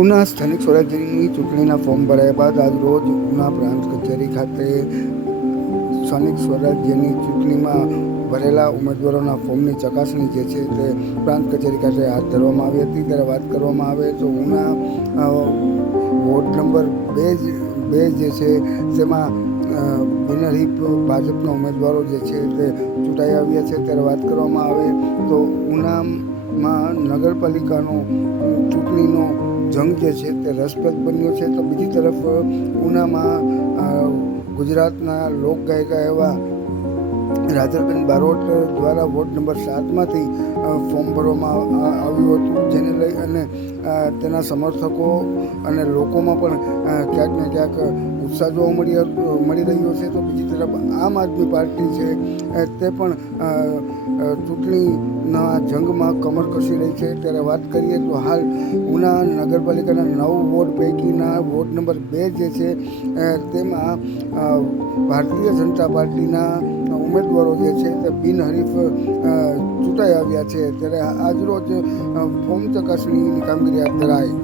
ઉના સ્થાનિક સ્વરાજ્યની ચૂંટણીના ફોર્મ ભરાયા બાદ આજ રોજ ઉના પ્રાંત કચેરી ખાતે સ્થાનિક સ્વરાજ્યની ચૂંટણીમાં ભરેલા ઉમેદવારોના ફોર્મની ચકાસણી જે છે તે પ્રાંત કચેરી ખાતે હાથ ધરવામાં આવી હતી. ત્યારે વાત કરવામાં આવે તો ઉના વોર્ડ નંબર બે જે છે તેમાં બિનહરીફ ભાજપના ઉમેદવારો જે છે તે ચૂંટાઈ આવ્યા છે. ત્યારે વાત કરવામાં આવે તો ઉનામાં નગરપાલિકાનો ચૂંટણીનો જંગ જે છે તે રસપ્રદ બન્યો છે. તો બીજી તરફ ઉનામાં ગુજરાતના લોકગાયિકા એવા રાજલબેન બારોટ દ્વારા વોર્ડ નંબર 7માંથી ફોર્મ ભરવામાં આવ્યું હતું, જેને લઈ અને તેના સમર્થકો અને લોકોમાં પણ ક્યાંક ને ક્યાંક ઉત્સાહ જોવા મળી રહ્યો છે. તો બીજી તરફ આમ આદમી પાર્ટી છે તે પણ ચૂંટણીના જંગમાં કમર કસી રહી છે. ત્યારે વાત કરીએ તો હાલ ઉના નગરપાલિકાના 9 વોર્ડ પૈકીના વોર્ડ નંબર 2 જે છે તેમાં ભારતીય જનતા પાર્ટીના ઉમેદવારો જે છે તે બિનહરીફ ચૂંટાઈ આવ્યા છે. ત્યારે આજરોજ ફોર્મ ચકાસણીની કામગીરી હાથ ધરાઈ.